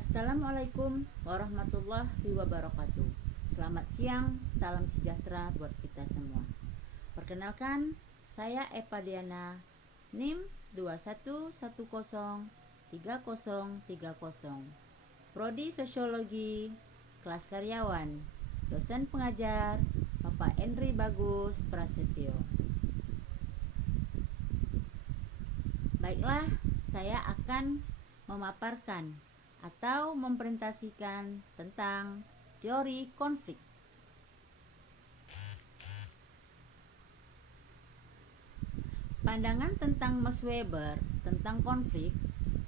Assalamualaikum warahmatullahi wabarakatuh. Selamat siang, salam sejahtera buat kita semua. Perkenalkan, saya Epa Diana, NIM 21103030, Prodi Sosiologi, kelas karyawan, dosen pengajar Bapak Henry Bagus Prasetyo. Baiklah, saya akan memaparkan atau mempresentasikan tentang teori konflik. Pandangan tentang Max Weber tentang konflik.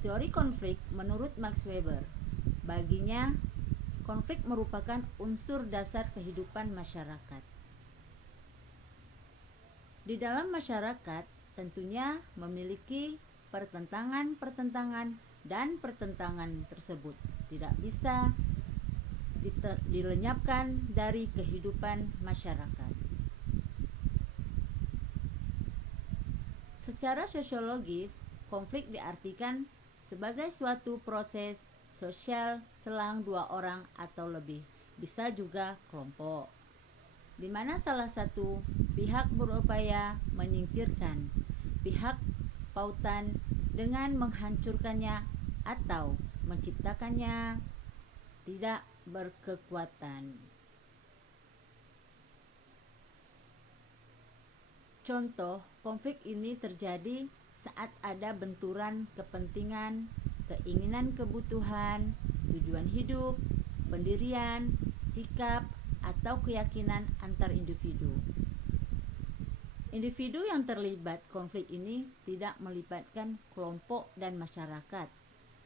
Teori konflik menurut Max Weber, baginya konflik merupakan unsur dasar kehidupan masyarakat. Di dalam masyarakat tentunya memiliki pertentangan dan pertentangan tersebut tidak bisa dilenyapkan dari kehidupan masyarakat. Secara sosiologis, konflik diartikan sebagai suatu proses sosial selang dua orang atau lebih, bisa juga kelompok, di mana salah satu pihak berupaya menyingkirkan pihak pautan dengan menghancurkannya atau menciptakannya tidak berkekuatan. Contoh konflik ini terjadi saat ada benturan kepentingan, keinginan, kebutuhan, tujuan hidup, pendirian, sikap, atau keyakinan antar individu. Individu yang terlibat konflik ini tidak melibatkan kelompok dan masyarakat,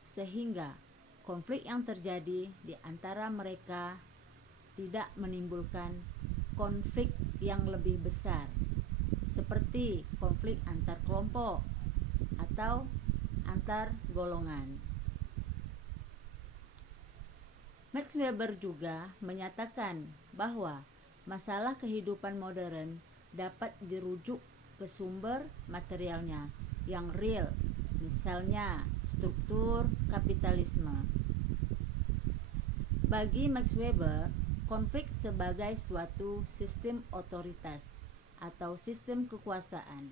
sehingga konflik yang terjadi di antara mereka tidak menimbulkan konflik yang lebih besar, seperti konflik antar kelompok atau antar golongan. Max Weber juga menyatakan bahwa masalah kehidupan modern dapat dirujuk ke sumber materialnya yang real, misalnya struktur kapitalisme. Bagi Max Weber, konflik sebagai suatu sistem otoritas atau sistem kekuasaan,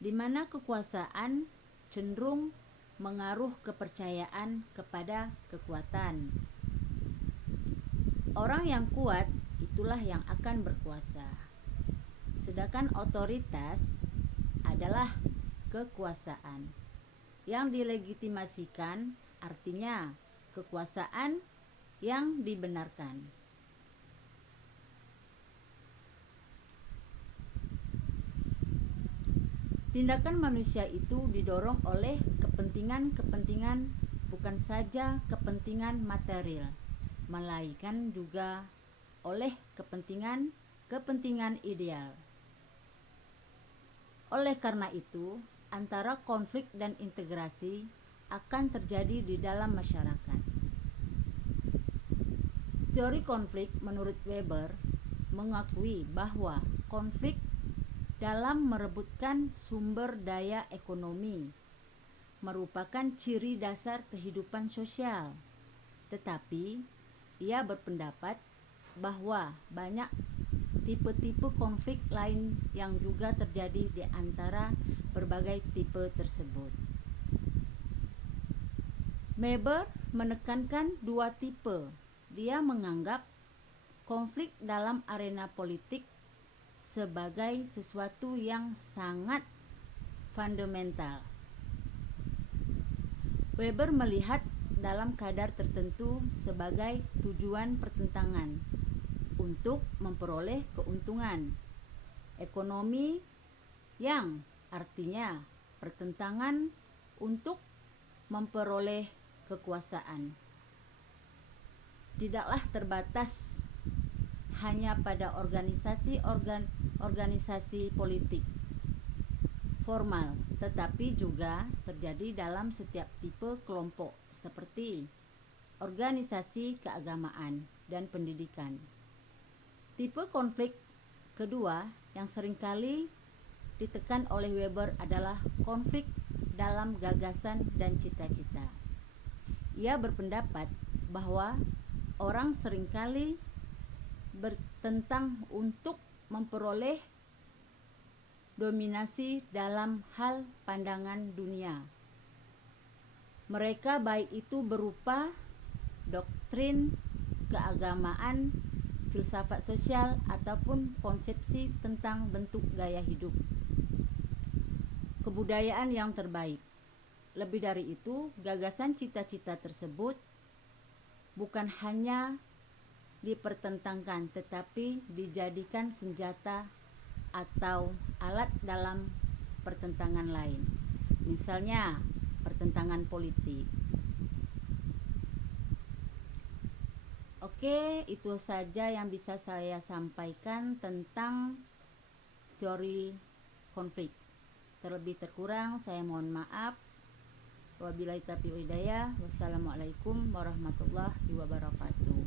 di mana kekuasaan cenderung mengaruh kepercayaan kepada kekuatan. Orang yang kuat itulah yang akan berkuasa. Sedangkan otoritas adalah kekuasaan yang dilegitimasikan, artinya kekuasaan yang dibenarkan. Tindakan manusia itu didorong oleh kepentingan, bukan saja kepentingan material, melainkan juga oleh kepentingan ideal. Oleh karena itu, antara konflik dan integrasi akan terjadi di dalam masyarakat. Teori konflik menurut Weber mengakui bahwa konflik dalam merebutkan sumber daya ekonomi merupakan ciri dasar kehidupan sosial. Tetapi ia berpendapat bahwa banyak tipe-tipe konflik lain yang juga terjadi di antara berbagai tipe tersebut. Weber menekankan dua tipe. Dia menganggap konflik dalam arena politik sebagai sesuatu yang sangat fundamental. Weber melihat dalam kadar tertentu sebagai tujuan pertentangan untuk memperoleh keuntungan ekonomi, yang artinya pertentangan untuk memperoleh kekuasaan. Tidaklah terbatas hanya pada organisasi politik formal, tetapi juga terjadi dalam setiap tipe kelompok seperti organisasi keagamaan dan pendidikan. Tipe konflik kedua yang seringkali ditekan oleh Weber adalah konflik dalam gagasan dan cita-cita. Ia berpendapat bahwa orang seringkali bertentang untuk memperoleh dominasi dalam hal pandangan dunia. Mereka baik itu berupa doktrin, keagamaan, filsafat sosial, ataupun konsepsi tentang bentuk gaya hidup. Kebudayaan yang terbaik. Lebih dari itu, gagasan cita-cita tersebut bukan hanya dipertentangkan, tetapi dijadikan senjata atau alat dalam pertentangan lain. Misalnya, pertentangan politik. Oke, itu saja yang bisa saya sampaikan tentang teori konflik. Terlebih terkurang saya mohon maaf. Wabillahi taufiq wal hidayah. Wassalamualaikum warahmatullahi wabarakatuh.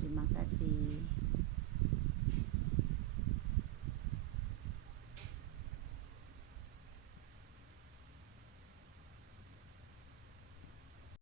Terima kasih.